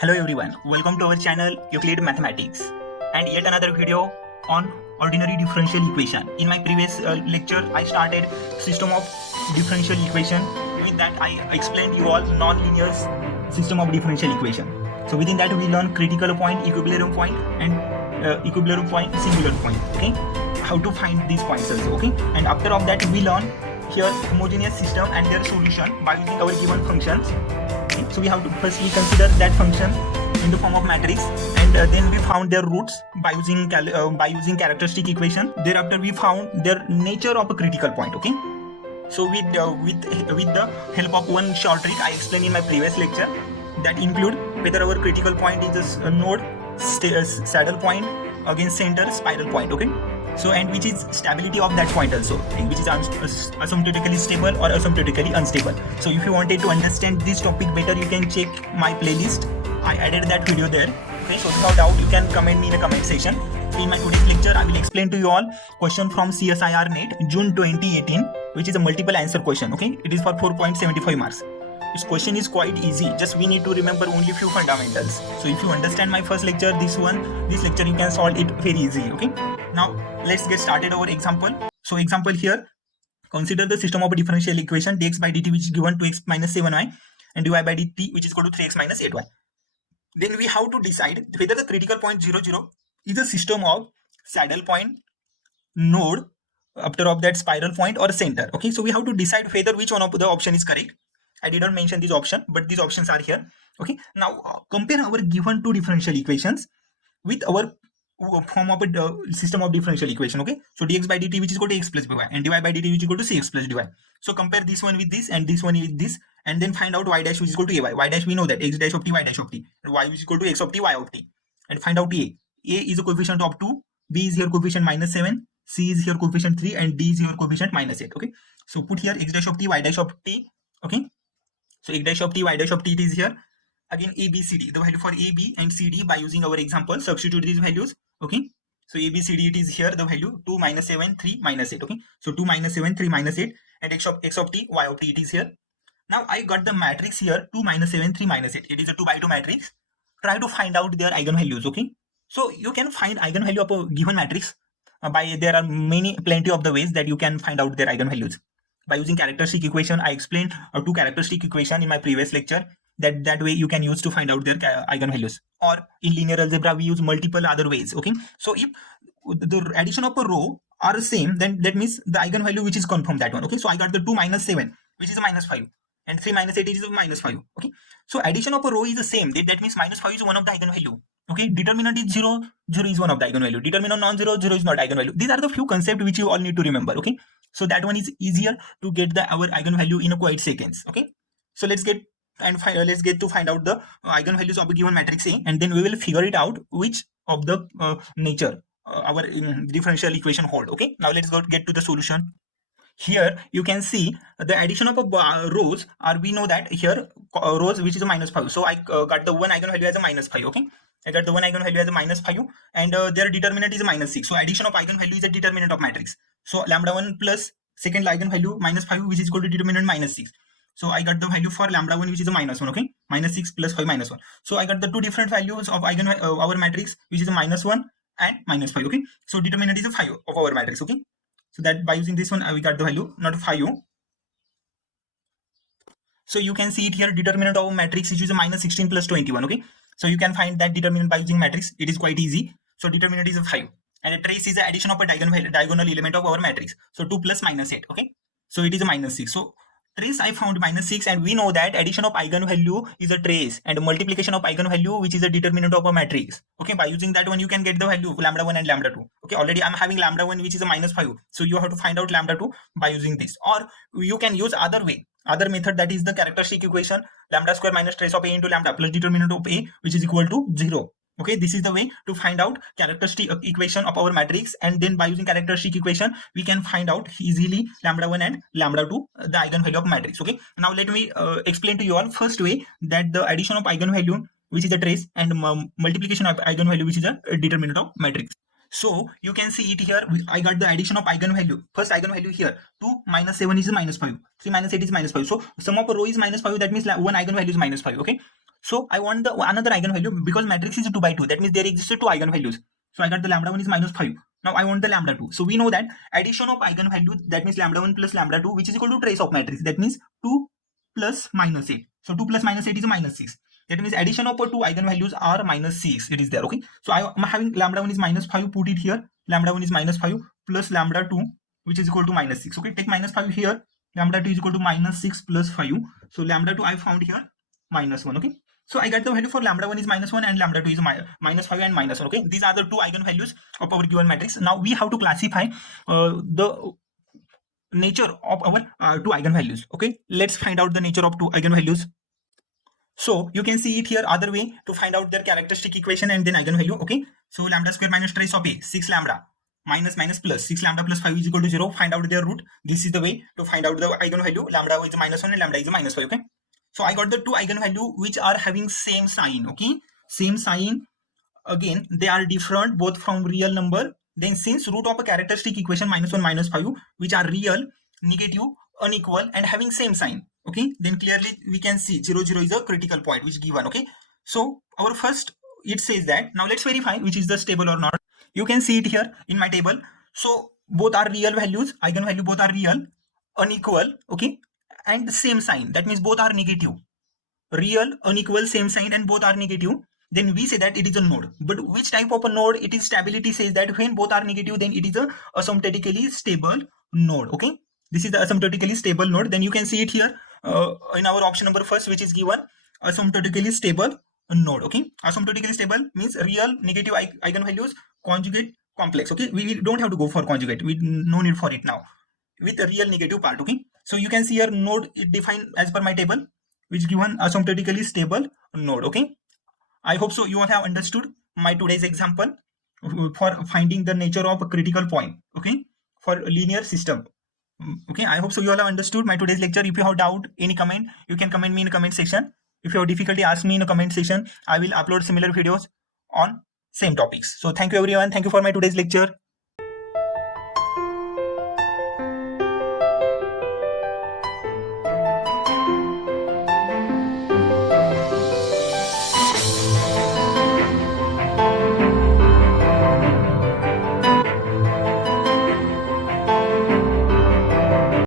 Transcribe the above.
Hello everyone, welcome to our channel Euclid Mathematics and yet another video on ordinary differential equation. In my previous lecture I started system of differential equation. With that I explained you all non-linear system of differential equation. So within that we learn critical point, equilibrium point and equilibrium point, singular point. Okay, how to find these points also. Okay, and after of that we learn here homogeneous system and their solution by using our given functions. Okay, so we have to firstly consider that function in the form of matrix, and then we found their roots by using characteristic equation. Thereafter we found their nature of a critical point. Okay, so with the help of one short trick I explained in my previous lecture, that include whether our critical point is a node, saddle point, against center, spiral point. Okay, so and which is stability of that point also, which is asymptotically stable or asymptotically unstable. So if you wanted to understand this topic better, you can check my playlist. I added that video there. Okay, so without doubt you can comment me in the comment section. In my today's lecture I will explain to you all question from CSIR net June 2018, which is a multiple answer question. Okay, it is for 4.75 marks. This question is quite easy, just we need to remember only few fundamentals. So if you understand my first lecture, this lecture you can solve it very easily. Okay, now let's get started our example. So example here, consider the system of a differential equation dx by dt which is given 2x minus 7y and dy by dt which is equal to 3x minus 8y. Then we have to decide whether the critical point 0, 0 is a system of saddle point, node, after of that spiral point or center. Okay, so we have to decide whether which one of the option is correct. I didn't mention this option, but these options are here. Okay, now compare our given two differential equations with our form of a system of differential equation. Okay, so dx by dt which is equal to x plus by and dy by dt which is equal to cx plus dy. So compare this one with this and this one with this, and then find out y dash which is equal to ay. Y dash we know that x dash of t, y dash of t, and y is equal to x of t, y of t. And find out a. A is a coefficient of 2, b is here coefficient minus 7, c is here coefficient 3, and d is here coefficient minus 8. Okay, so put here x dash of t, y dash of t. Okay, so x dash of t, y dash of t is here. Again a, b, c, d, the value for a, b and c, d by using our example, substitute these values. Okay, so a, b, c, d, it is here the value 2 minus 7, 3 minus 8. Okay, so 2 minus 7, 3 minus 8, and x of t, y of t, it is here. Now I got the matrix here 2 minus 7, 3 minus 8. It is a 2 by 2 matrix. Try to find out their eigenvalues. Okay, so you can find eigenvalue of a given matrix by there are plenty of the ways that you can find out their eigenvalues. By using characteristic equation, I explained two characteristic equation in my previous lecture. That way you can use to find out their eigenvalues. Or in linear algebra we use multiple other ways. Okay, so if the addition of a row are the same, then that means the eigenvalue which is confirmed, that one. Okay, so I got the 2 minus 7 which is a minus 5 and 3 minus 8 is a minus 5. Okay, so addition of a row is the same, that means minus 5 is one of the eigenvalue. Okay, determinant is 0, 0 is one of the eigenvalue, determinant non-zero, 0 is not eigenvalue. These are the few concepts which you all need to remember. Okay, so that one is easier to get our eigenvalue in a quite seconds. Okay, so let's get to find out the eigenvalues of a given matrix A, and then we will figure it out which of the nature our differential equation hold. Okay, now let's get to the solution. Here you can see the addition of rows are, we know that here rows which is a minus 5. So I got the one eigenvalue as a minus 5. Okay, I got the one eigenvalue as a minus 5, and their determinant is a minus 6. So addition of eigenvalue is a determinant of matrix. So lambda 1 plus second eigenvalue minus 5 which is equal to determinant minus 6. So I got the value for lambda 1 which is a minus 1. Okay, minus 6 plus 5 minus 1. So I got the two different values of our matrix which is a minus 1 and minus 5. Okay, so determinant is a 5 of our matrix. Okay, so that by using this one we got the value, not 5. So you can see it here, determinant of matrix which is a minus 16 plus 21. Okay, so you can find that determinant by using matrix. It is quite easy. So determinant is a 5, and a trace is the addition of a diagonal element of our matrix. So 2 plus minus 8. Okay, so it is a minus 6. So trace I found minus 6, and we know that addition of eigenvalue is a trace and multiplication of eigenvalue which is a determinant of a matrix. Okay, by using that one you can get the value of lambda 1 and lambda 2. Okay, already I'm having lambda 1 which is a minus 5, so you have to find out lambda 2 by using this. Or you can use other method, that is the characteristic equation lambda square minus trace of a into lambda plus determinant of a which is equal to 0. Okay, this is the way to find out characteristic equation of our matrix, and then by using characteristic equation we can find out easily lambda 1 and lambda 2 the eigenvalue of matrix. Okay, now let me explain to you all first way, that the addition of eigenvalue which is a trace and multiplication of eigenvalue which is a determinant of matrix. So you can see it here, I got the addition of eigenvalue. First eigenvalue here 2 minus 7 is minus 5, 3 minus 8 is minus 5. So sum of a row is minus 5, that means one eigenvalue is minus 5. Okay, So I want the another eigenvalue because matrix is 2 by 2. That means there existed two eigenvalues. So I got the lambda 1 is minus 5. Now I want the lambda 2. So we know that addition of eigenvalue, that means lambda 1 plus lambda 2, which is equal to trace of matrix. That means 2 plus minus 8. So 2 plus minus 8 is minus 6. That means addition of two eigenvalues are minus 6. It is there. Okay. So I am having lambda 1 is minus 5. Put it here. Lambda 1 is minus 5 plus lambda 2, which is equal to minus 6. Okay. Take minus 5 here. Lambda 2 is equal to minus 6 plus 5. So lambda 2 I found here minus 1. Okay. So I got the value for lambda 1 is minus 1 and lambda 2 is minus 5 and minus 1. Okay. These are the two eigenvalues of our given matrix. Now we have to classify the nature of our two eigenvalues. Okay. Let's find out the nature of two eigenvalues. So you can see it here other way to find out their characteristic equation and then eigenvalue. Okay. So lambda square minus trace of a 6 lambda minus plus 6 lambda plus 5 is equal to 0. Find out their root. This is the way to find out the eigenvalue. Lambda is minus 1 and lambda is minus 5. Okay. So I got the two eigenvalue which are having same sign. Okay. Same sign. Again, they are different both from real number. Then since root of a characteristic equation minus 1 minus 5 which are real, negative, unequal and having same sign. Okay, then clearly we can see 0 0 is a critical point which given. Okay, so our first it says that. Now let's verify which is the stable or not. You can see it here in my table. So both are real values, eigenvalue both are real, unequal, okay, and same sign. That means both are negative. Real, unequal, same sign and both are negative. Then we say that it is a node. But which type of a node? It is stability says that when both are negative, then it is a asymptotically stable node. Okay, this is the asymptotically stable node. Then you can see it here in our option number first, which is given asymptotically stable node. Okay, asymptotically stable means real, negative eigenvalues, conjugate, complex. Okay, we don't have to go for conjugate. We no need for it now with a real negative part. Okay, so you can see here node it defined as per my table, which given asymptotically stable node. Okay, I hope so you all have understood my today's example for finding the nature of a critical point. Okay, for a linear system. Okay, I hope so you all have understood my today's lecture. If you have doubt, any comment, you can comment me in the comment section. If you have difficulty, ask me in the comment section. I will upload similar videos on same topics. So thank you everyone. Thank you for my today's lecture.